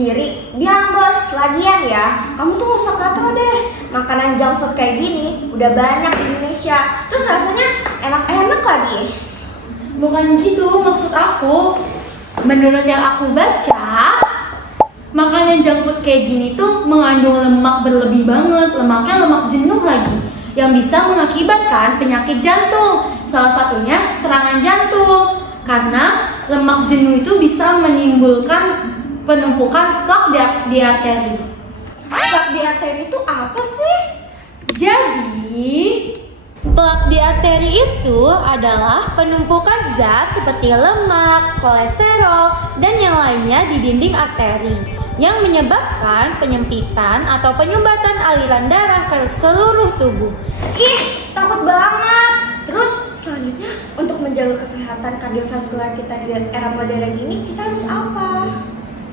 Iri, bilang bos, lagian ya, kamu tuh gak usah katro deh. Makanan junk food kayak gini udah banyak di Indonesia. Terus rasanya enak-enak lagi. Bukan gitu maksud aku. Menurut yang aku baca, makanan junk food kayak gini tuh mengandung lemak berlebih banget. Lemaknya lemak jenuh lagi, yang bisa mengakibatkan penyakit jantung. Salah satunya serangan jantung. Karena lemak jenuh itu bisa menimbulkan penumpukan plak di arteri. Plak di arteri itu apa sih? Jadi, plak di arteri itu adalah penumpukan zat seperti lemak, kolesterol, dan yang lainnya di dinding arteri yang menyebabkan penyempitan atau penyumbatan aliran darah ke seluruh tubuh. Ih, takut banget. Terus selanjutnya untuk menjaga kesehatan kardiovaskular kita di era modern ini kita harus apa?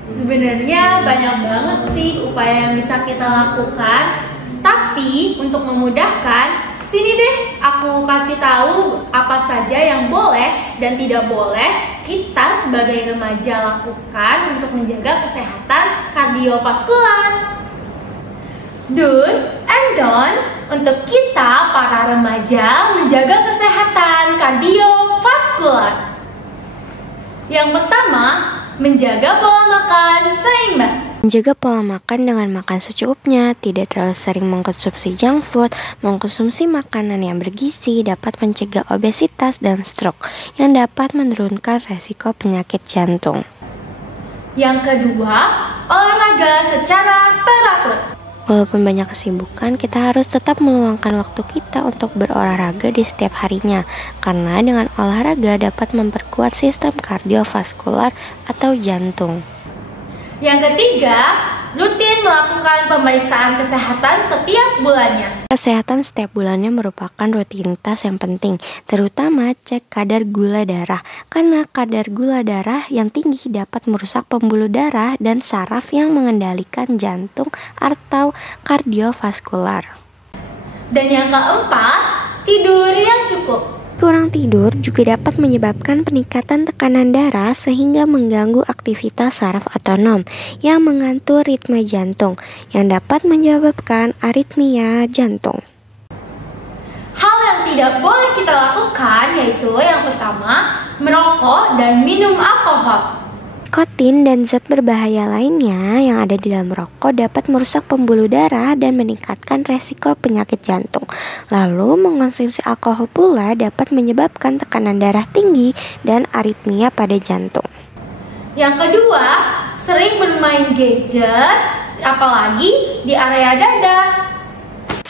Sebenarnya banyak banget sih upaya yang bisa kita lakukan. Tapi untuk memudahkan, sini deh aku kasih tahu apa saja yang boleh dan tidak boleh kita sebagai remaja lakukan untuk menjaga kesehatan kardiovaskular. Do's and don'ts untuk kita para remaja menjaga kesehatan kardiovaskular. Yang pertama, menjaga pola makan seimbang. Menjaga pola makan dengan makan secukupnya, tidak terlalu sering mengkonsumsi junk food, mengkonsumsi makanan yang bergizi dapat mencegah obesitas dan stroke yang dapat menurunkan resiko penyakit jantung. Yang kedua, olahraga secara teratur. Walaupun banyak kesibukan, kita harus tetap meluangkan waktu kita untuk berolahraga di setiap harinya, karena dengan olahraga dapat memperkuat sistem kardiovaskular atau jantung. Yang ketiga, rutin melakukan pemeriksaan kesehatan setiap bulannya. Kesehatan setiap bulannya merupakan rutinitas yang penting, terutama cek kadar gula darah, karena kadar gula darah yang tinggi dapat merusak pembuluh darah dan saraf yang mengendalikan jantung atau kardiovaskular. Dan yang keempat, tidur yang cukup. Kurang tidur juga dapat menyebabkan peningkatan tekanan darah sehingga mengganggu aktivitas saraf otonom yang mengatur ritme jantung yang dapat menyebabkan aritmia jantung. Hal yang tidak boleh kita lakukan yaitu yang pertama, merokok dan minum alkohol. Nikotin dan zat berbahaya lainnya yang ada di dalam rokok dapat merusak pembuluh darah dan meningkatkan resiko penyakit jantung. Lalu mengonsumsi alkohol pula dapat menyebabkan tekanan darah tinggi dan aritmia pada jantung. Yang kedua, sering bermain gadget, apalagi di area dada.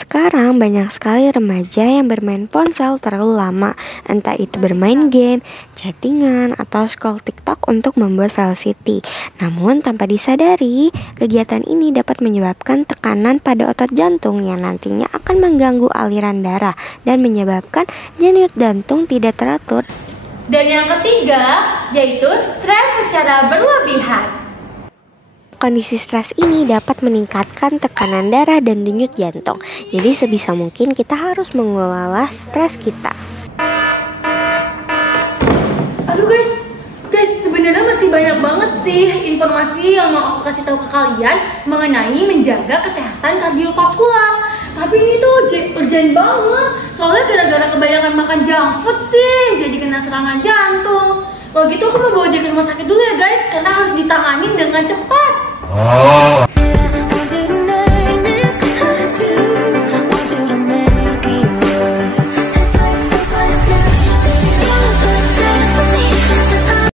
Sekarang banyak sekali remaja yang bermain ponsel terlalu lama, entah itu bermain game, chattingan, atau scroll TikTok untuk membuat velocity. Namun tanpa disadari, kegiatan ini dapat menyebabkan tekanan pada otot jantung yang nantinya akan mengganggu aliran darah dan menyebabkan denyut jantung tidak teratur. Dan yang ketiga, yaitu stres secara berlebihan. Kondisi stres ini dapat meningkatkan tekanan darah dan denyut jantung. Jadi sebisa mungkin kita harus mengelola stres kita. Aduh guys, sebenarnya masih banyak banget sih informasi yang mau aku kasih tahu ke kalian mengenai menjaga kesehatan kardiovaskular. Tapi ini tuh urgent banget, soalnya gara-gara kebanyakan makan junk food sih, jadi kena serangan jantung. Kalau gitu aku mau bawa dia ke rumah sakit dulu ya guys, karena harus ditanganin dengan cepat.